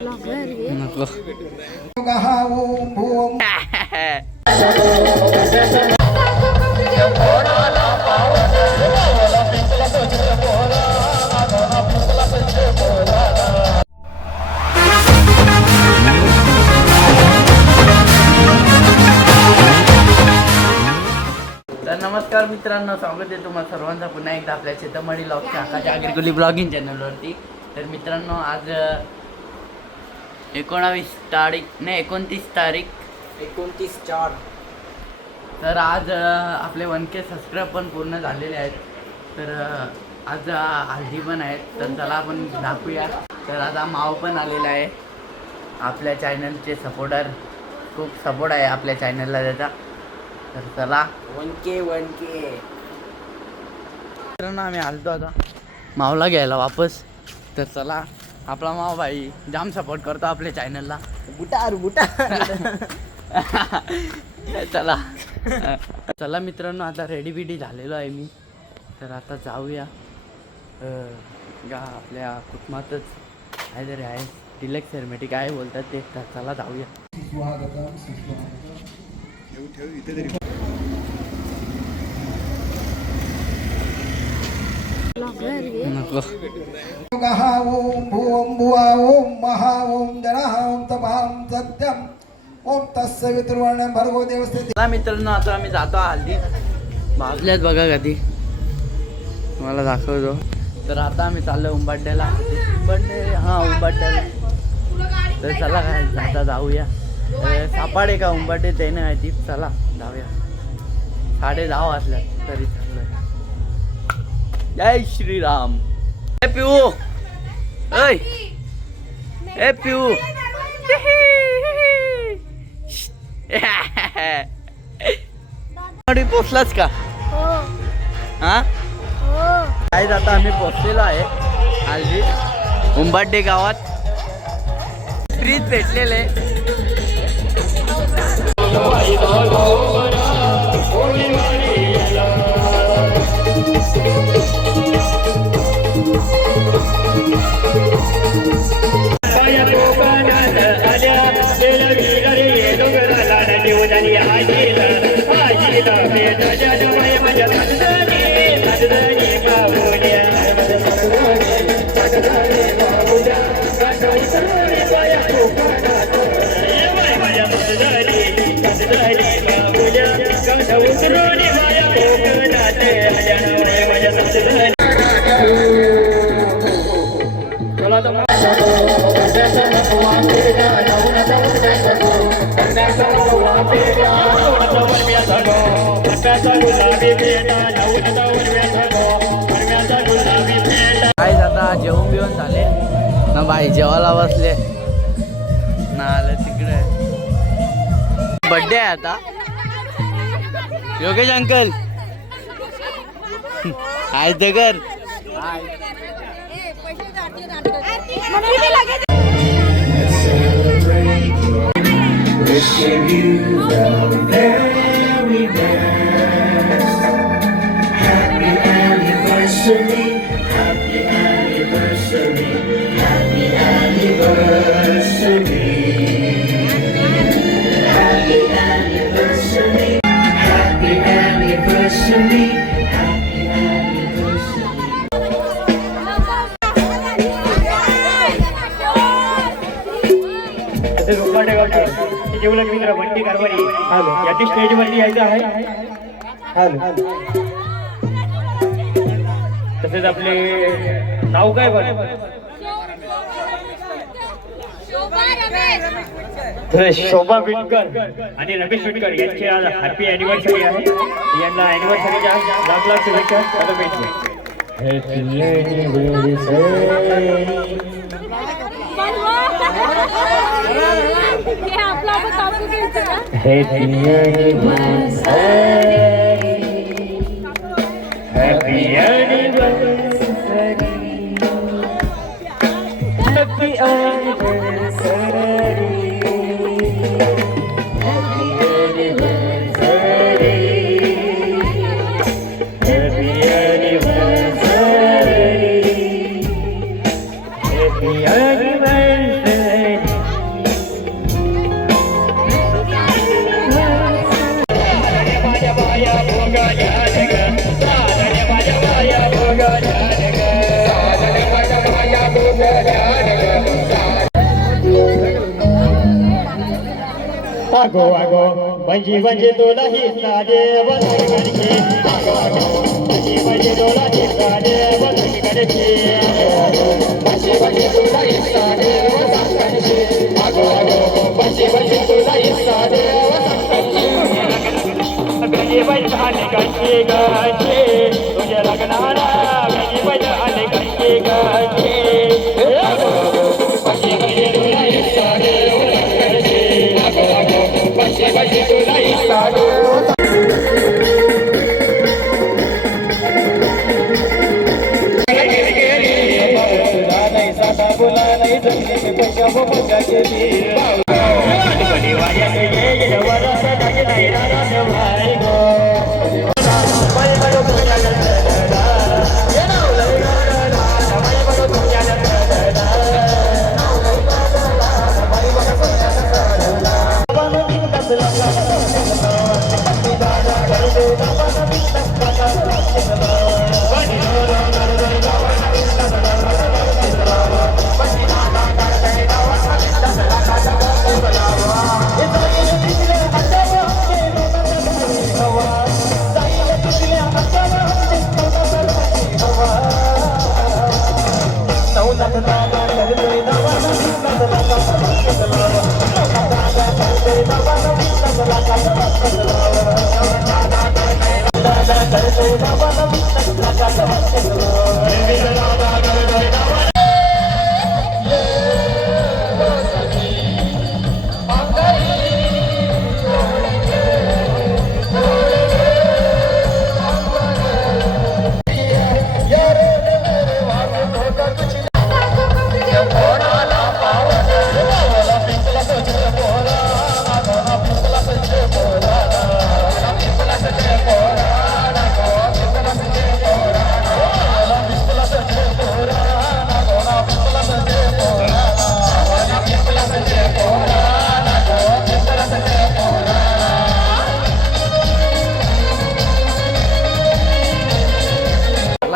नको. तर नमस्कार मित्रांनो, स्वागत आहे तुम्हाला सर्वांचा पुन्हा एकदा आपल्या सीतामढी ब्लॉगच्या आकाश आगरकुली ब्लॉगिंग चॅनलवरती. तर मित्रांनो, आज 29 तारीख 29/4. तर आज आपले 1K सबस्क्राईब पण पूर्ण झालेले आहेत. तर आज हल्दी पण आहेत, तर चला आपण दाखवूया. तर आता माव पण आलेला आहे, आपल्या चॅनलचे सपोर्टर. खूप सपोर्ट आहे आपल्या चॅनलला त्याचा. तर चला 1K. मित्रांनो, आम्ही आलतो आता मावला घ्यायला वापस. तर चला, आपला माव भाई जाम सपोर्ट करतो आपल्या चॅनलला. बुटा चला चला मित्रांनो, आता रेडी बिडी झालेलो आहे मी. तर आता जाऊया आपल्या कुटुंबातच काहीतरी आहे, डिलेक्स सेरेमनी काय बोलतात ते. तर चला जाऊया. नको. ओम भूम भुवा ओम महा ओम जनाः ओम तपाम सत्यम ओम तस्य वितुर्वर्णं भर्गो देवस्य. चला मित्रांनो, आता आम्ही जातो हल्दी भाजल्यात बघा कधी, मला दाखवतो. तर आता आम्ही चाललो उंबाड्याला. उंबाड्याला. तर चला काय आता जाऊया. सापाडे का उंबाडे ते नाही माहिती. चला जाऊया. 10:30 वाजल्यात तरी चाललोय. जय श्रीराम. ए पिऊ, ऐ ए पिऊ, पोचलाच का? हा काय, आता आम्ही पोचलेलो आहे हल्दी उंबाडे गावात. फ्रीज भेटलेले. काय आता जेवण बिवण झाले ना बाई, जेवायला बसले ना. आलं तिकडे बड्डे आहे आता. योगेश अंकल हाय दगर. Wishing you the very best. Happy anniversary, happy anniversary, happy anniversary. Happy anniversary, happy anniversary, happy anniversary. जेवलक मित्र बंटी कारभारी याची स्टेजवरती यायचं आहे. तसेच आपले नाव काय बरं? शोभा विटकर आणि रमेश विटकर यांची आज हॅपी अॅनिव्हर्सरी आहे. यांना अॅनिव्हर्सरीच्या लाख लाख शुभेच्छा. Happy anniversary. अगो अगो बंजी बंजी तुला हिस्सा देव सगळीकडची अगो अगो बंजी बंजी तुला हिस्सा देव सगळीकडची बंजी बंजी तुला हिस्सा देव सगळीकडची अगो अगो बंजी बंजी तुला हिस्सा देव सगळीकडची गंजी बैठाने गंजी गंजी तुझ्या लग्नाला गंजी बैठाने गंजी गंजी अगो अगो बंजी बंजी तुला हिस्सा देव सगळीकडची अगो अगो बंजी बंजी तुला हिस्सा देव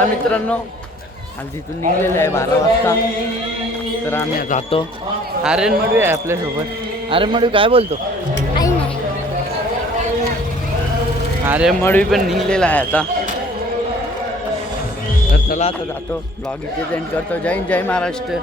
मित्रांनो हल्दीतून निघलेलं आहे 12 वाजता. तर आम्ही जातो. आर्यन मडवी आहे आपल्यासोबत. आर्यन मडवी काय बोलतो? आर्यन मडवी पण निघलेला आहे आता. तर चला आता जातो. ब्लॉग इथे एंड करतो. जय हिंद जय महाराष्ट्र.